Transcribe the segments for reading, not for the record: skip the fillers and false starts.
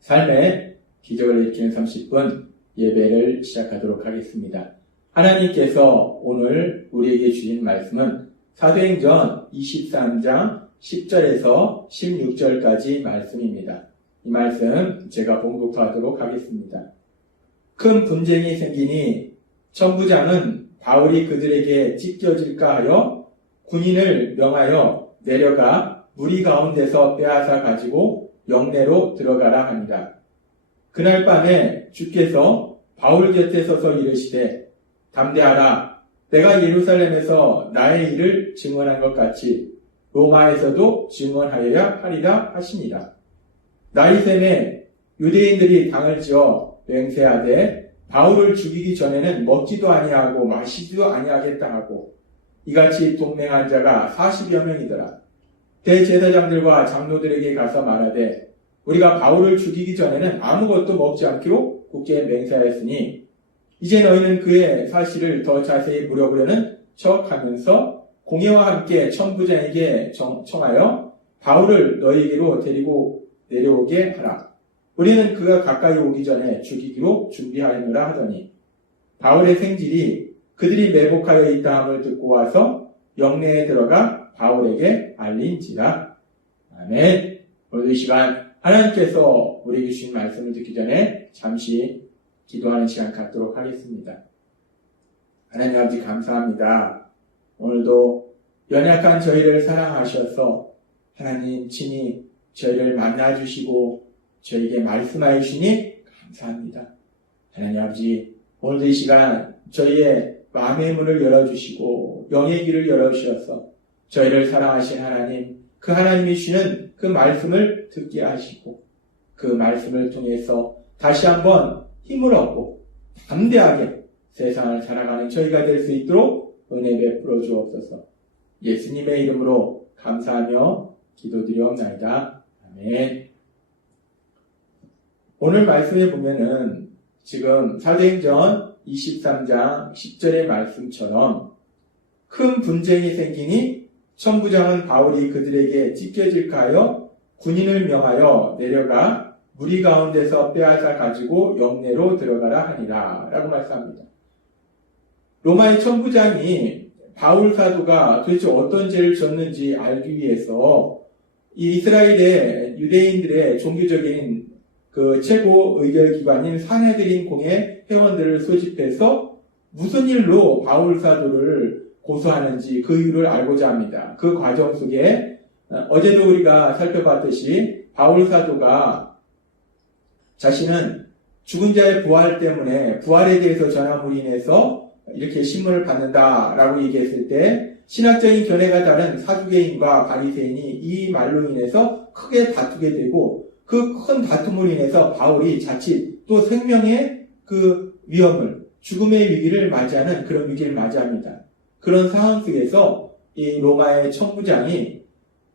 삶의 기적을 일으키는 30분 예배를 시작하도록 하겠습니다. 하나님께서 오늘 우리에게 주신 말씀은 사도행전 23장 10절에서 16절까지 말씀입니다. 이 말씀 제가 봉독하도록 하겠습니다. 큰 분쟁이 생기니 천부장은 바울이 그들에게 찢겨질까 하여 군인을 명하여 내려가 무리 가운데서 빼앗아 가지고 영내로 들어가라 합니다. 그날 밤에 주께서 바울 곁에 서서 이르시되 담대하라. 내가 예루살렘에서 나의 일을 증언한 것 같이 로마에서도 증언하여야 하리라 하시니라. 나이샘에 유대인들이 당을 지어 맹세하되 바울을 죽이기 전에는 먹지도 아니하고 마시지도 아니하겠다 하고 이같이 동맹한 자가 40여 명이더라. 대제사장들과 장로들에게 가서 말하되 우리가 바울을 죽이기 전에는 아무것도 먹지 않기로 굳게 맹세하였으니 이제 너희는 그의 사실을 더 자세히 물어보려는 척하면서 공회와 함께 천부장에게 청하여 바울을 너희에게로 데리고 내려오게 하라. 우리는 그가 가까이 오기 전에 죽이기로 준비하였노라 하더니 바울의 생질이 그들이 매복하여 있다함을 듣고 와서 영내에 들어가 바울에게 알린지라. 아멘. 오늘 이 시간 하나님께서 우리에게 주신 말씀을 듣기 전에 잠시 기도하는 시간 갖도록 하겠습니다. 하나님 아버지 감사합니다. 오늘도 연약한 저희를 사랑하셔서 하나님 친히 저희를 만나주시고 저에게 말씀하여 주시니 감사합니다. 하나님 아버지 오늘도 이 시간 저희의 마음의 문을 열어주시고 영의 길을 열어주셔서 저희를 사랑하신 하나님, 그 하나님이 주시는 그 말씀을 듣게 하시고 그 말씀을 통해서 다시 한번 힘을 얻고 담대하게 세상을 살아가는 저희가 될 수 있도록 은혜 베풀어 주옵소서. 예수님의 이름으로 감사하며 기도드리옵나이다. 아멘. 오늘 말씀에 보면은 지금 사도행전 23장 10절의 말씀처럼 큰 분쟁이 생기니 천부장은 바울이 그들에게 찢겨질까 하여 군인을 명하여 내려가 무리 가운데서 빼앗아 가지고 영내로 들어가라 하니라 라고 말씀합니다. 로마의 천부장이 바울 사도가 도대체 어떤 죄를 졌는지 알기 위해서 이 이스라엘의 유대인들의 종교적인 그 최고 의결 기관인 산헤드린 공회 회원들을 소집해서 무슨 일로 바울 사도를 고소하는지 그 이유를 알고자 합니다. 그 과정 속에 어제도 우리가 살펴봤듯이 바울 사도가 자신은 죽은 자의 부활 때문에 부활에 대해서 전함으로 인해서 이렇게 신문을 받는다라고 얘기했을 때 신학적인 견해가 다른 사두개인과 바리새인이 이 말로 인해서 크게 다투게 되고 그 큰 다툼으로 인해서 바울이 자칫 또 생명의 그 위험을 죽음의 위기를 맞이하는 그런 위기를 맞이합니다. 그런 상황 속에서 이 로마의 천부장이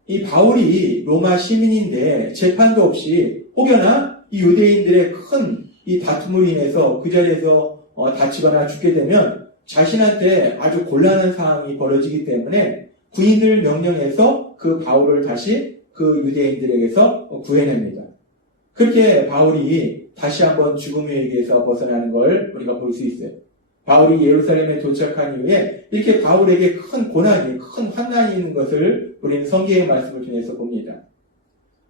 이 바울이 로마 시민인데 재판도 없이 혹여나 이 유대인들의 큰 이 다툼으로 인해서 그 자리에서 다치거나 죽게 되면 자신한테 아주 곤란한 상황이 벌어지기 때문에 군인들 명령해서 그 바울을 다시 그 유대인들에게서 구해냅니다. 그렇게 바울이 다시 한번 죽음의 위기에서 벗어나는 걸 우리가 볼 수 있어요. 바울이 예루살렘에 도착한 이후에 이렇게 바울에게 큰 고난이, 큰 환난이 있는 것을 우리는 성경의 말씀을 통해서 봅니다.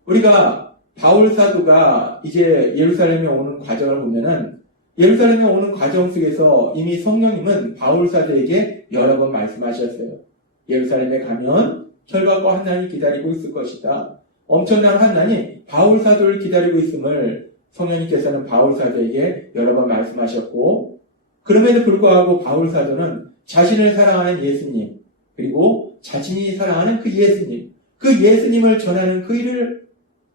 우리가 바울 사도가 이제 예루살렘에 오는 과정을 보면은 예루살렘에 오는 과정 속에서 이미 성령님은 바울 사도에게 여러 번 말씀하셨어요. 예루살렘에 가면 결박과 환난이 기다리고 있을 것이다. 엄청난 환난이 바울 사도를 기다리고 있음을 성령님께서는 바울 사도에게 여러 번 말씀하셨고 그럼에도 불구하고 바울 사도는 자신을 사랑하는 예수님 그리고 자신이 사랑하는 그 예수님을 전하는 그 일을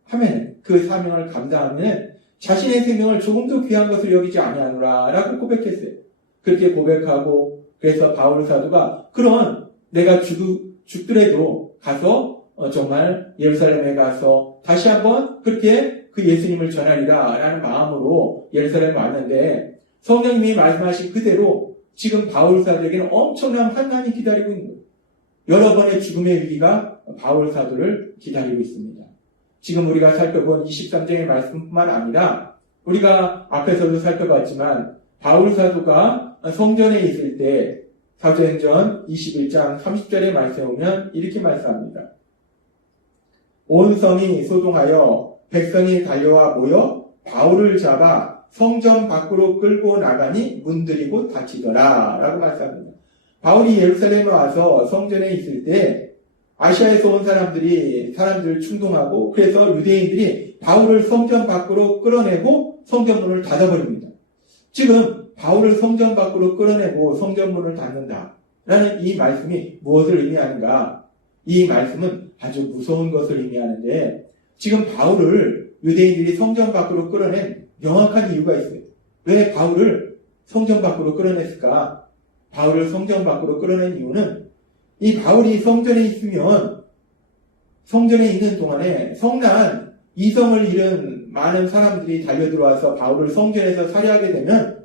하면 그 사명을 감당하면 자신의 생명을 조금도 귀한 것을 여기지 아니하노라 라고 고백했어요. 그렇게 고백하고 그래서 바울 사도가 그런 내가 죽더라도 가서 정말 예루살렘에 가서 다시 한번 그렇게 그 예수님을 전하리라 라는 마음으로 예루살렘에 왔는데 성령님이 말씀하신 그대로 지금 바울 사도에게는 엄청난 환난이 기다리고 있는 거예요. 여러 번의 죽음의 위기가 바울 사도를 기다리고 있습니다. 지금 우리가 살펴본 23장의 말씀뿐만 아니라 우리가 앞에서도 살펴봤지만 바울 사도가 성전에 있을 때 사도행전 21장 30절의 말씀에 보면 이렇게 말씀합니다. 온 성이 소동하여 백성이 달려와 모여 바울을 잡아 성전 밖으로 끌고 나가니 문들이 곧 닫히더라 라고 말씀합니다. 바울이 예루살렘에 와서 성전에 있을 때 아시아에서 온 사람들을 충동하고 그래서 유대인들이 바울을 성전 밖으로 끌어내고 성전문을 닫아버립니다. 지금 바울을 성전 밖으로 끌어내고 성전문을 닫는다 라는 이 말씀이 무엇을 의미하는가? 이 말씀은 아주 무서운 것을 의미하는데 지금 바울을 유대인들이 성전 밖으로 끌어낸 명확한 이유가 있어요. 왜 바울을 성전 밖으로 끌어냈을까? 바울을 성전 밖으로 끌어낸 이유는 이 바울이 성전에 있으면 성전에 있는 동안에 성난 이성을 잃은 많은 사람들이 달려들어와서 바울을 성전에서 살해하게 되면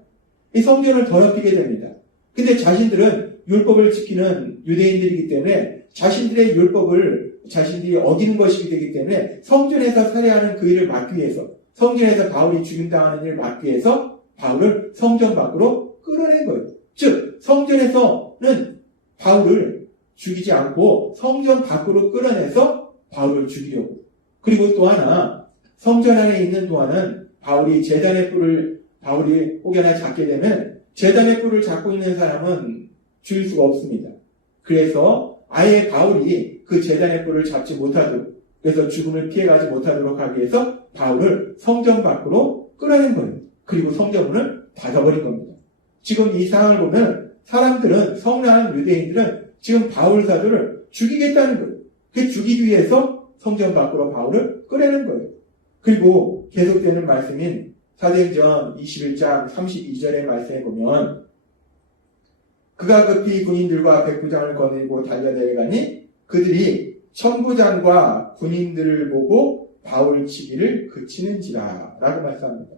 이 성전을 더럽히게 됩니다. 근데 자신들은 율법을 지키는 유대인들이기 때문에 자신들의 율법을 자신들이 어기는 것이기 되기 때문에 성전에서 살해하는 그 일을 막기 위해서 성전에서 바울이 죽임당하는 일을 막기 위해서 바울을 성전 밖으로 끌어낸 거예요. 즉 성전에서는 바울을 죽이지 않고 성전 밖으로 끌어내서 바울을 죽이려고. 그리고 또 하나 성전 안에 있는 동안은 바울이 혹여나 잡게 되면 제단의 뿔을 잡고 있는 사람은 죽일 수가 없습니다. 그래서 아예 바울이 그 제단의 뿔을 잡지 못하도록 그래서 죽음을 피해가지 못하도록 하기 위해서 바울을 성전 밖으로 끌어낸 거예요. 그리고 성전문을 닫아버린 겁니다. 지금 이 상황을 보면 사람들은 성난 유대인들은 지금 바울 사도를 죽이겠다는 거예요. 그 죽이기 위해서 성전 밖으로 바울을 끌어내는 거예요. 그리고 계속되는 말씀인 사도행전 21장 32절의 말씀에 보면 그가 급히 군인들과 백부장을 거느리고 달려내려가니 그들이 천부장과 군인들을 보고 바울 치기를 그치는지라 라고 말씀합니다.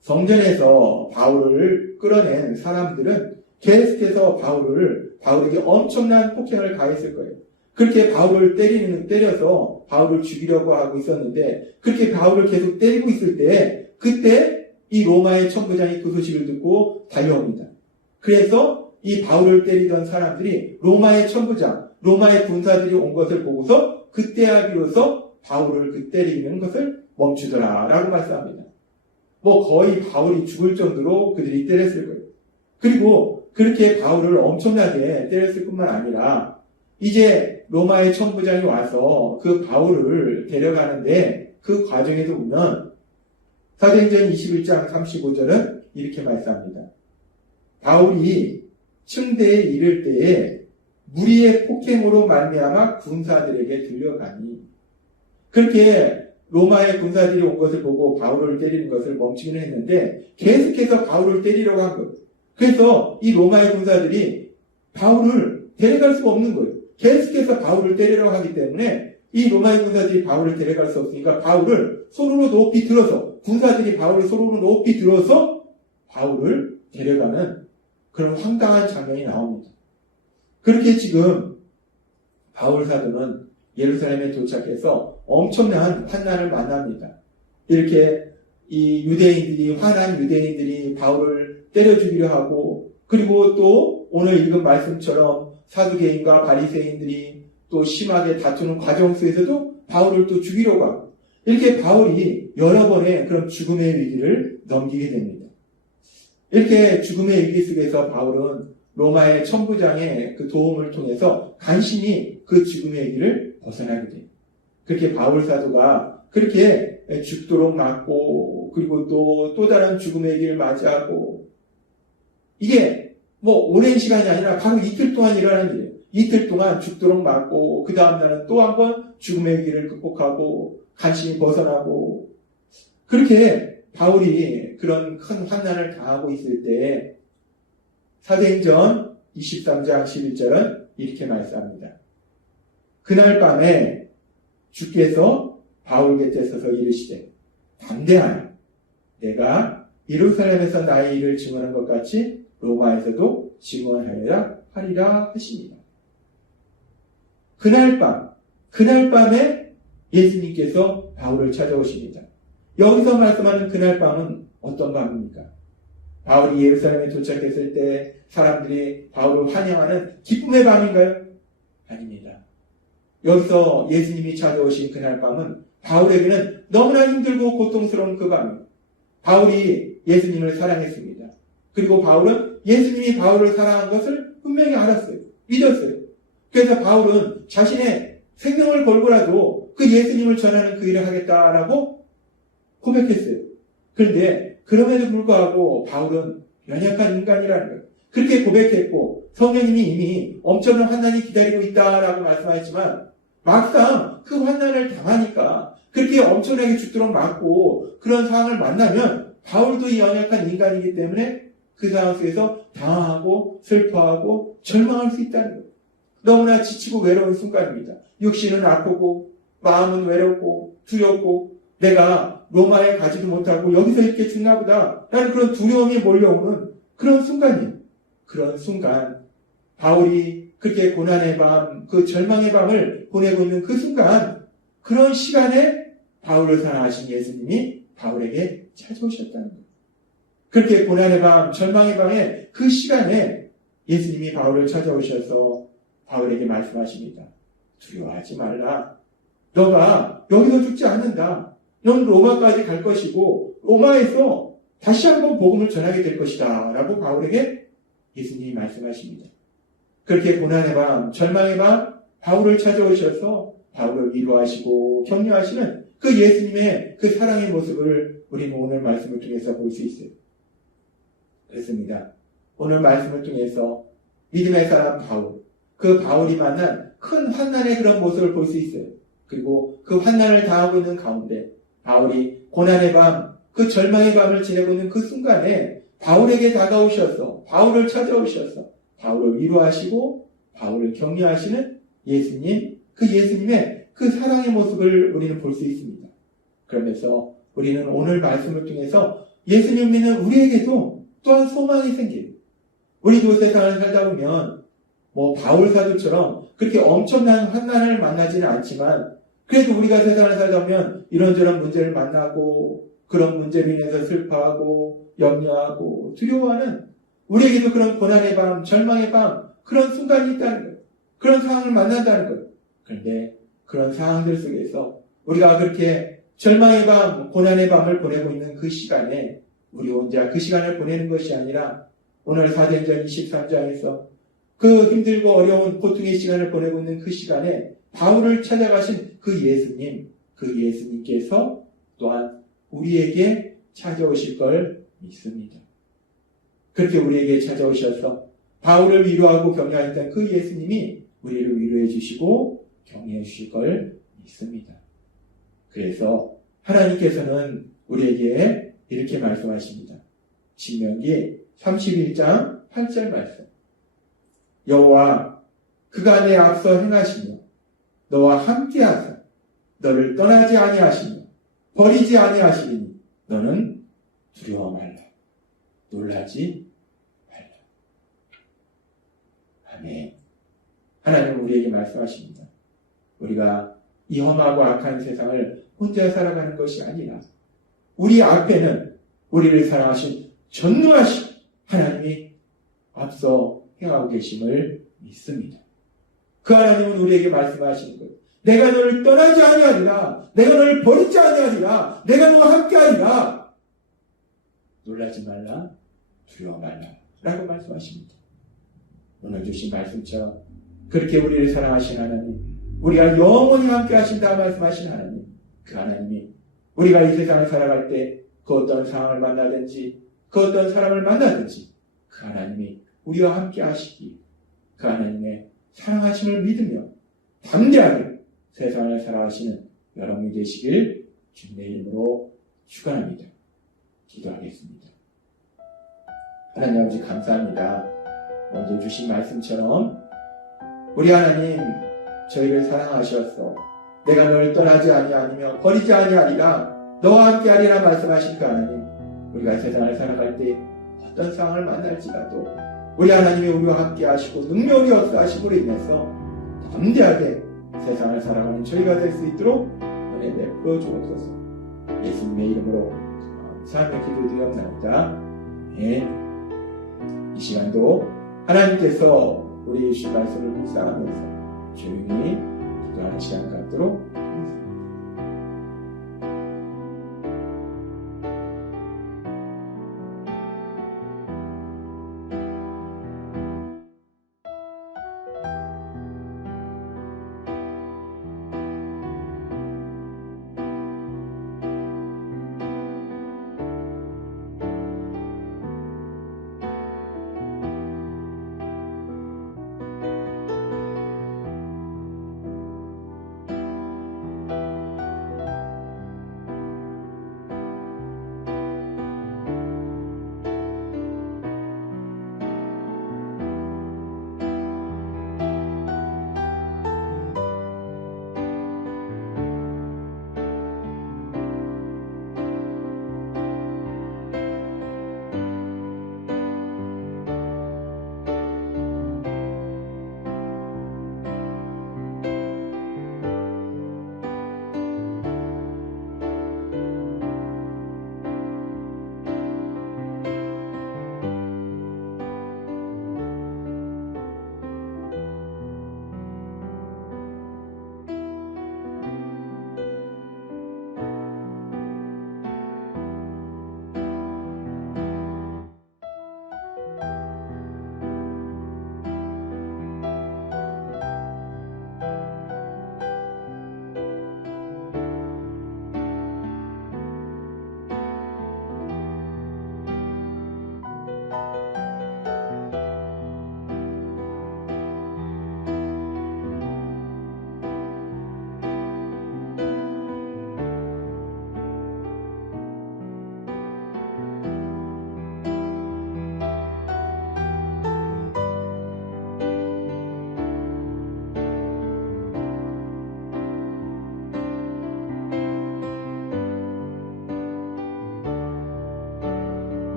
성전에서 바울을 끌어낸 사람들은 계속해서 바울에게 엄청난 폭행을 가했을 거예요. 그렇게 바울을 때려서 바울을 죽이려고 하고 있었는데 그렇게 바울을 계속 때리고 있을 때 그때 이 로마의 천부장이 그 소식을 듣고 달려옵니다. 그래서 이 바울을 때리던 사람들이 로마의 천부장, 로마의 군사들이 온 것을 보고서 그때야 비로소 바울을 때리는 것을 멈추더라 라고 말씀합니다. 거의 바울이 죽을 정도로 그들이 때렸을 거예요. 그리고 그렇게 바울을 엄청나게 때렸을 뿐만 아니라 이제 로마의 천부장이 와서 그 바울을 데려가는데 그 과정에서 보면 사도행전 21장 35절은 이렇게 말씀합니다. 바울이 층대에 이를 때에 무리의 폭행으로 말미암아 군사들에게 들려가니 그렇게 로마의 군사들이 온 것을 보고 바울을 때리는 것을 멈추기는 했는데 계속해서 바울을 때리려고 한 거예요. 그래서 이 로마의 군사들이 바울을 데려갈 수가 없는 거예요. 계속해서 바울을 때리려고 하기 때문에 이 로마의 군사들이 바울을 데려갈 수 없으니까 바울을 손으로 높이 들어서 군사들이 바울을 손으로 높이 들어서 바울을 데려가는 그런 황당한 장면이 나옵니다. 그렇게 지금 바울 사도는 예루살렘에 도착해서 엄청난 환난을 만납니다. 이렇게 이 화난 유대인들이 바울을 때려 죽이려 하고 그리고 또 오늘 읽은 말씀처럼 사두개인과 바리새인들이 또 심하게 다투는 과정 속에서도 바울을 또 죽이려고 하고 이렇게 바울이 여러 번의 그런 죽음의 위기를 넘기게 됩니다. 이렇게 죽음의 위기 속에서 바울은 로마의 천부장의 그 도움을 통해서 간신히 그 죽음의 위기를 벗어나게 돼요. 그렇게 바울 사도가 그렇게 죽도록 맞고 그리고 또 다른 죽음의 위기를 맞이하고 이게 오랜 시간이 아니라 바로 이틀 동안 일어나는 일이에요. 이틀 동안 죽도록 맞고 그 다음 날은 또 한 번 죽음의 위기를 극복하고 간신히 벗어나고 그렇게 바울이 그런 큰 환난을 당하고 있을 때 사도행전 23장 11절은 이렇게 말씀합니다. 그날 밤에 주께서 바울 곁에 서서 이르시되 담대하라. 내가 예루살렘에서 나의 일을 증언한 것 같이 로마에서도 증언하리라 하리라 하십니다. 그날 밤에 예수님께서 바울을 찾아오십니다. 여기서 말씀하는 그날 밤은 어떤 밤입니까? 바울이 예루살렘에 도착했을 때 사람들이 바울을 환영하는 기쁨의 밤인가요? 아닙니다. 여기서 예수님이 찾아오신 그날 밤은 바울에게는 너무나 힘들고 고통스러운 그 밤입니다. 바울이 예수님을 사랑했습니다. 그리고 바울은 예수님이 바울을 사랑한 것을 분명히 알았어요. 믿었어요. 그래서 바울은 자신의 생명을 걸고라도 그 예수님을 전하는 그 일을 하겠다라고 고백했어요. 그런데 그럼에도 불구하고 바울은 연약한 인간이라는 거예요. 그렇게 고백했고 성령님이 이미 엄청난 환난이 기다리고 있다라고 말씀하셨지만 막상 그 환난을 당하니까 그렇게 엄청나게 죽도록 맞고 그런 상황을 만나면 바울도 이 연약한 인간이기 때문에 그 상황 속에서 당황하고 슬퍼하고 절망할 수 있다는 거예요. 너무나 지치고 외로운 순간입니다. 육신은 아프고 마음은 외롭고 두렵고 내가 로마에 가지도 못하고 여기서 이렇게 죽나 보다 라는 그런 두려움이 몰려오는 그런 순간이에요. 그런 순간 바울이 그렇게 고난의 밤, 그 절망의 밤을 보내고 있는 그 순간 그런 시간에 바울을 사랑하신 예수님이 바울에게 찾아오셨다는 거예요. 그렇게 고난의 밤, 절망의 밤에 그 시간에 예수님이 바울을 찾아오셔서 바울에게 말씀하십니다. 두려워하지 말라. 너가 여기서 죽지 않는다. 넌 로마까지 갈 것이고 로마에서 다시 한번 복음을 전하게 될 것이다. 라고 바울에게 예수님이 말씀하십니다. 그렇게 고난의 밤, 절망의 밤 바울을 찾아오셔서 바울을 위로하시고 격려하시는 그 예수님의 그 사랑의 모습을 우리는 오늘 말씀을 통해서 볼 수 있어요. 그렇습니다. 오늘 말씀을 통해서 믿음의 사람 바울, 그 바울이 만난 큰 환난의 그런 모습을 볼 수 있어요. 그리고 그 환난을 당하고 있는 가운데 바울이 고난의 밤, 그 절망의 밤을 지내고 있는 그 순간에 바울에게 다가오셔서 바울을 찾아오셔서 바울을 위로하시고 바울을 격려하시는 예수님, 그 예수님의 그 사랑의 모습을 우리는 볼 수 있습니다. 그러면서 우리는 오늘 말씀을 통해서 예수님 믿는 우리에게도 또한 소망이 생겨요. 우리도 세상을 살다 보면 바울 사도처럼 그렇게 엄청난 환난을 만나지는 않지만 그래도 우리가 세상을 살다 보면 이런저런 문제를 만나고 그런 문제로 인해서 슬퍼하고 염려하고 두려워하는 우리에게도 그런 고난의 밤, 절망의 밤 그런 순간이 있다는 거예요. 그런 상황을 만난다는 거예요. 그런데 그런 상황들 속에서 우리가 그렇게 절망의 밤, 고난의 밤을 보내고 있는 그 시간에 우리 혼자 그 시간을 보내는 것이 아니라 오늘 사도행전 23장에서 그 힘들고 어려운 고통의 시간을 보내고 있는 그 시간에 바울을 찾아가신 그 예수님, 그 예수님께서 또한 우리에게 찾아오실 걸 믿습니다. 그렇게 우리에게 찾아오셔서 바울을 위로하고 격려했던 그 예수님이 우리를 위로해 주시고 격려해 주실 걸 믿습니다. 그래서 하나님께서는 우리에게 이렇게 말씀하십니다. 신명기 31장 8절 말씀. 여호와 그가 내 앞서 행하시며 너와 함께하사 너를 떠나지 아니하시며 버리지 아니하시리니 너는 두려워 말라. 놀라지 말라. 아멘. 하나님은 우리에게 말씀하십니다. 우리가 이 험하고 악한 세상을 혼자 살아가는 것이 아니라 우리 앞에는 우리를 사랑하신 전능하신 하나님이 앞서 행하고 계심을 믿습니다. 그 하나님은 우리에게 말씀하시는 거예요. 내가 너를 떠나지 아니하리라. 내가 너를 버리지 아니하리라. 내가 너와 함께하리라. 놀라지 말라. 두려워 말라. 라고 말씀하십니다. 오늘 주신 말씀처럼 그렇게 우리를 사랑하신 하나님, 우리가 영원히 함께하신다 말씀하신 하나님, 그 하나님이 우리가 이 세상을 살아갈 때 그 어떤 상황을 만나든지 그 어떤 사람을 만나든지 그 하나님이 우리와 함께 하시기, 그 하나님의 사랑하심을 믿으며 담대하게 세상을 살아가시는 여러분이 되시길 주님의 이름으로 축원합니다. 기도하겠습니다. 하나님 아버지 감사합니다. 먼저 주신 말씀처럼 우리 하나님 저희를 사랑하셔서 내가 너를 떠나지 아니하며 버리지 아니하리라 너와 함께하리라 말씀하실까 하나님. 우리가 세상을 살아갈 때 어떤 상황을 만날지라도 우리 하나님이 우리와 함께 하시고 능력이 역사하심으로 인해서 담대하게 세상을 살아가는 저희가 될 수 있도록 은혜 베풀어 주옵소서. 예수님의 이름으로 감사하며 기도드렸나이다. 이 시간도 하나님께서 우리 주신 말씀을 묵상하면서 조용히 기도하는 시간 갖도록